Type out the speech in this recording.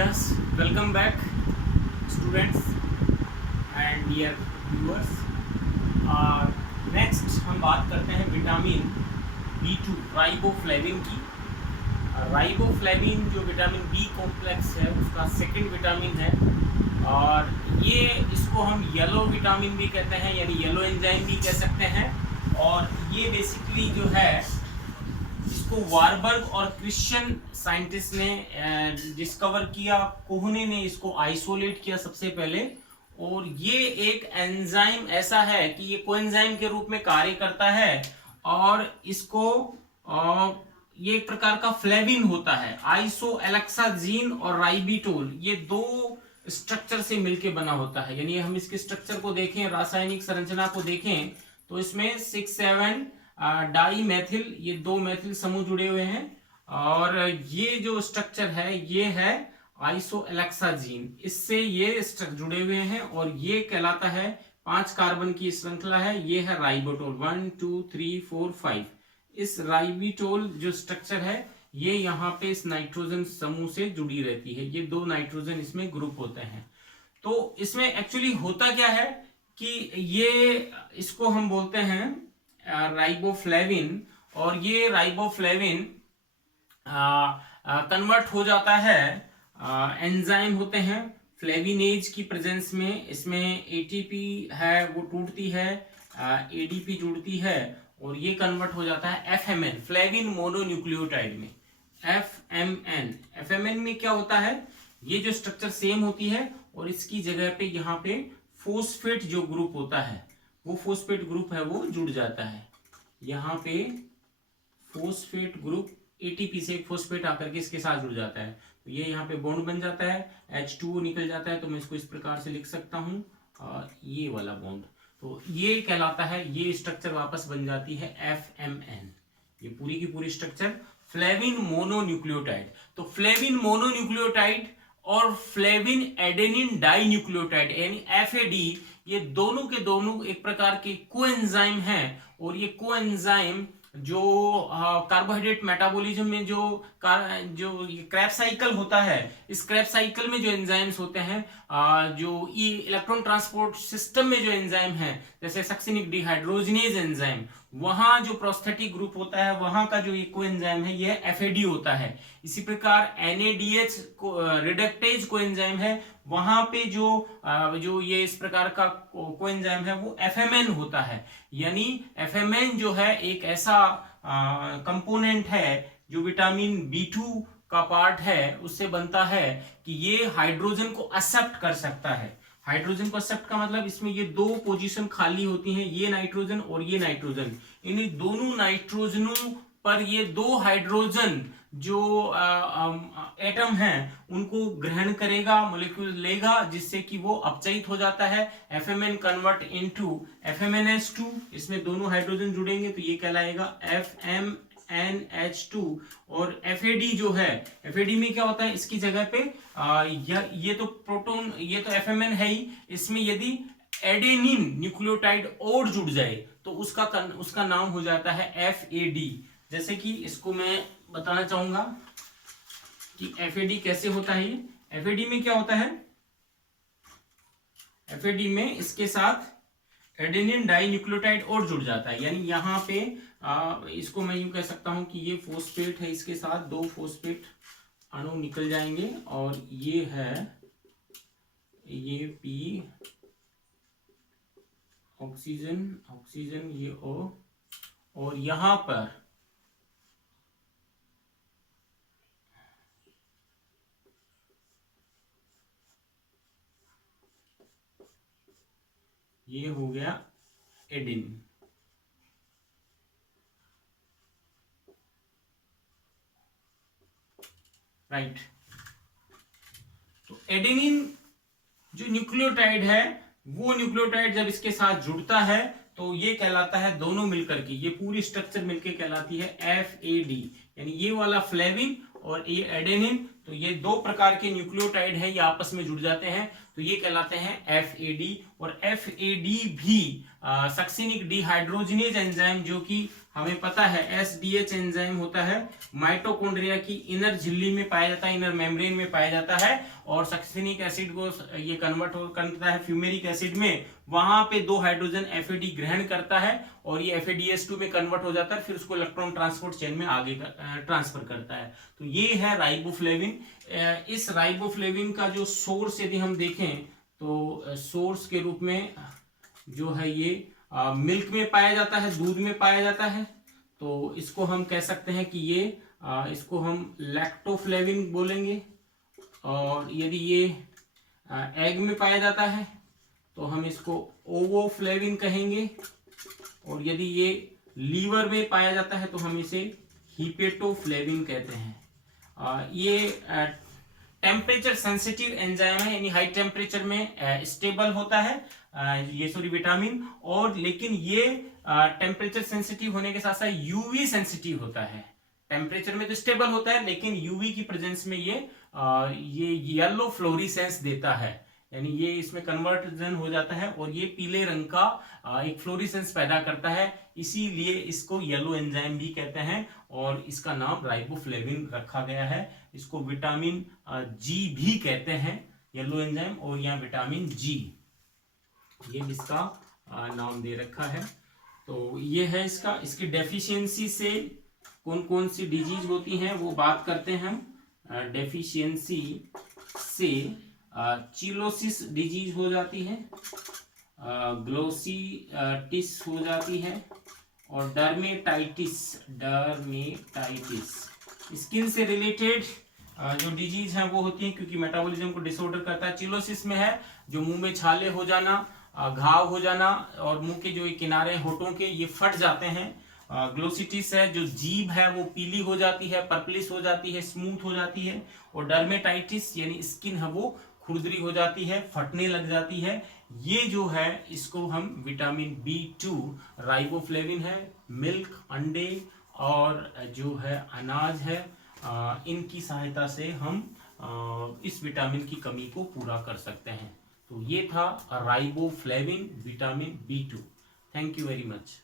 Yes, welcome back, students and dear viewers. Next हम बात करते हैं विटामिन B2 राइबोफ्लेविन की। राइबोफ्लेविन जो विटामिन बी कॉम्प्लेक्स है उसका सेकंड विटामिन है और ये इसको हम येलो विटामिन भी कहते हैं, यानी येलो एंजाइम भी कह सकते हैं। और ये बेसिकली जो है इसको वारबर्ग और क्रिश्चियन साइंटिस्ट ने डिस्कवर किया। कोहने ने इसको आइसोलेट किया सबसे पहले, और ये एक एंजाइम ऐसा है कि ये कोएंजाइम के रूप में कार्य करता है और इसको ये एक प्रकार का फ्लेविन होता है। आइसोएलेक्साजीन और राइबिटोल ये दो स्ट्रक्चर से मिलके बना होता है। यानी हम इसके स्ट्रक्चर को देखें, रासायनिक संरचना को देखें तो इसमें 6-7 डाई मैथिल, ये दो मैथिल समूह जुड़े हुए हैं और ये जो स्ट्रक्चर है ये है आइसोएलेक्साजीन, इससे ये जुड़े हुए हैं और ये कहलाता है 5 कार्बन की श्रृंखला है। ये है राइबोटोल 1 2 3 4 5। इस राइबिटोल जो स्ट्रक्चर है ये यहाँ पे इस नाइट्रोजन समूह से जुड़ी रहती है। ये दो नाइट्रोजन इसमें ग्रुप होते हैं। तो इसमें एक्चुअली होता क्या है कि ये इसको हम बोलते हैं राइबोफ्लेविन, और ये राइबोफ्लेविन कन्वर्ट हो जाता है, एंजाइम होते हैं फ्लेविनेज की प्रेजेंस में। इसमें एटीपी है वो टूटती है, एडीपी जुड़ती है और ये कन्वर्ट हो जाता है एफएमएन, फ्लेविन मोनोन्यूक्लियोटाइड में। एफएमएन में क्या होता है, ये जो स्ट्रक्चर सेम होती है और इसकी जगह पे यहाँ पे फोस्फेट जो ग्रुप होता है वो फोस्फेट ग्रुप है वो जुड़ जाता है। यहाँ पे फोस्फेट ग्रुप एटीपी से एक फोस्फेट आकर के इसके साथ जुड़ जाता है, तो ये यहाँ पे बॉन्ड बन जाता है, H2O निकल जाता है। तो मैं इसको इस प्रकार से लिख सकता हूँ और ये वाला बॉन्ड, तो ये कहलाता है, ये स्ट्रक्चर वापस बन जाती है एफएमएन। ये पूरी की पूरी स्ट्रक्चर फ्लेविन मोनोन्यूक्लियोटाइड। तो फ्लेविन मोनोन्यूक्लियोटाइड और फ्लेविन एडेनिन डाई न्यूक्लियोटाइड यानी एफएडी, ये दोनों के दोनों एक प्रकार के कोएंजाइम हैं। और ये कोएंजाइम जो कार्बोहाइड्रेट मेटाबॉलिज्म में जो ये क्रैब साइकिल होता है, इस क्रैब साइकिल में जो एंजाइम्स होते हैं, जो इलेक्ट्रॉन ट्रांसपोर्ट सिस्टम में जो एंजाइम है जैसे सक्सिनिक डिहाइड्रोजनेज एंजाइम, वहां जो प्रोस्थेटिक ग्रुप होता है वहां का जो कोएंजाइम है ये एफएडी होता है। इसी प्रकार एनएडीएच रिडक्टेज कोएंजाइम है, वहां पे जो ये इस प्रकार का कोएंजाइम है वो एफएमएन होता है। यानी एफएमएन जो है एक ऐसा कंपोनेंट है जो विटामिन B2 का पार्ट है, उससे बनता है कि ये हाइड्रोजन को एक्सेप्ट कर सकता है। हाइड्रोजन को एक्सेप्ट का मतलब इसमें ये दो पोजीशन खाली होती हैं, ये नाइट्रोजन और ये नाइट्रोजन। इन दोनों नाइट्रोजनों पर ये दो हाइड्रोजन जो एटम हैं उनको ग्रहण करेगा, मॉलिक्यूल लेगा, जिससे कि वो अपचयित हो जाता है। एफएमएन कन्वर्ट इनटू एफएमएनएच2, इसमें दोनों हाइड्रोजन जुड़ेंगे तो ये कहलाएगा FMNH2। और एफएडी जो है, एफएडी में क्या होता है, इसकी जगह पे ये तो प्रोटॉन, ये तो एफएमएन है ही, इसमें यदि एडेनिन न्यूक्लियोटाइड और जुड़ जाए तो उसका नाम हो जाता है FAD। जैसे कि इसको मैं बताना चाहूंगा कि एफएडी कैसे होता है। एफएडी में क्या होता है, एफएडी में इसके साथ एडेनिन डाई न्यूक्लियोटाइड और जुड़ जाता है। यानी यहाँ पे इसको मैं यूं कह सकता हूं कि ये फोस्फेट है, इसके साथ दो फोस्फेट अणु निकल जाएंगे और ये है ये P ऑक्सीजन ये O, और यहां पर ये हो गया एडिन। राइट, तो एडेनिन जो न्यूक्लियोटाइड है वो न्यूक्लियोटाइड जब इसके साथ जुड़ता है तो ये कहलाता है, दोनों मिलकर के ये पूरी स्ट्रक्चर मिलकर कहलाती है FAD। यानी ये वाला फ्लेविन और ये एडेनिन तो ये दो प्रकार के न्यूक्लियोटाइड है, ये आपस में जुड़ जाते हैं, तो ये कहलाते हैं FAD। और FAD भी सक्सिनिक डिहाइड्रोजिनेज एंजाइम, जो कि हमें पता है SDH एंजाइम होता है, माइटोकॉन्ड्रिया की इनर झिल्ली में पाया जाता है, इनर मेम्ब्रेन में पाया जाता है, और सक्सिनिक एसिड को ये कन्वर्ट करता है फ्यूमेरिक एसिड में, वहां पे 2 हाइड्रोजन FAD ग्रहण करता है और ये FADH2 में कन्वर्ट हो जाता है, फिर उसको इलेक्ट्रॉन ट्रांसपोर्ट चेन में आगे ट्रांसफर करता है। तो ये है राइबोफ्लेविन। इस राइबोफ्लेविन का जो सोर्स यदि हम देखें तो सोर्स के रूप में जो है ये मिल्क में पाया जाता है, दूध में पाया जाता है, तो इसको हम कह सकते हैं कि ये इसको हम लैक्टोफ्लेविन बोलेंगे। और यदि ये एग में पाया जाता है तो हम इसको ओवोफ्लेविन कहेंगे, और यदि ये लीवर में पाया जाता है तो हम इसे हिपेटोफ्लेविन कहते हैं। ये टेम्परेचर सेंसिटिव एंजाइम है, यानी हाई टेम्परेचर में स्टेबल होता है ये विटामिन, और लेकिन ये टेम्परेचर सेंसिटिव होने के साथ साथ यूवी सेंसिटिव होता है। टेम्परेचर में तो स्टेबल होता है, लेकिन यूवी की प्रेजेंस में ये येलो फ्लोरिसेंस देता है, यानी ये इसमें कन्वर्जन हो जाता है और ये पीले रंग का एक फ्लोरिसेंस पैदा करता है, इसीलिए इसको येलो एंजाइम भी कहते हैं और इसका नाम राइबोफ्लेविन रखा गया है। इसको विटामिन जी भी कहते हैं, येलो एंजाइम, और यहाँ विटामिन जी, ये इसका नाम दे रखा है। तो ये है इसकी डेफिशिएंसी से कौन कौन सी डिजीज होती हैं वो बात करते हैं हम। डेफिशिएंसी से चिलोसिस डिजीज हो जाती है, ग्लोसिटिस हो जाती है, और डर्मेटाइटिस स्किन से रिलेटेड जो डिजीज हैं वो होती हैं, क्योंकि मेटाबॉलिज्म को डिसऑर्डर करता है। चिलोसिस में है जो मुंह में छाले हो जाना, घाव हो जाना, और मुंह के जो किनारे होठों के ये फट जाते हैं। ग्लोसिटिस है जो जीभ है वो पीली हो जाती है, पर्पलिश हो जाती है, स्मूथ हो जाती है। और डर्मेटाइटिस यानी स्किन है वो खुरदरी हो जाती है, फटने लग जाती है। ये जो है इसको हम विटामिन B2 राइबोफ्लेविन है, मिल्क, अंडे और जो है अनाज है, इनकी सहायता से हम इस विटामिन की कमी को पूरा कर सकते हैं। तो ये था riboflavin, vitamin B2। Thank you very much.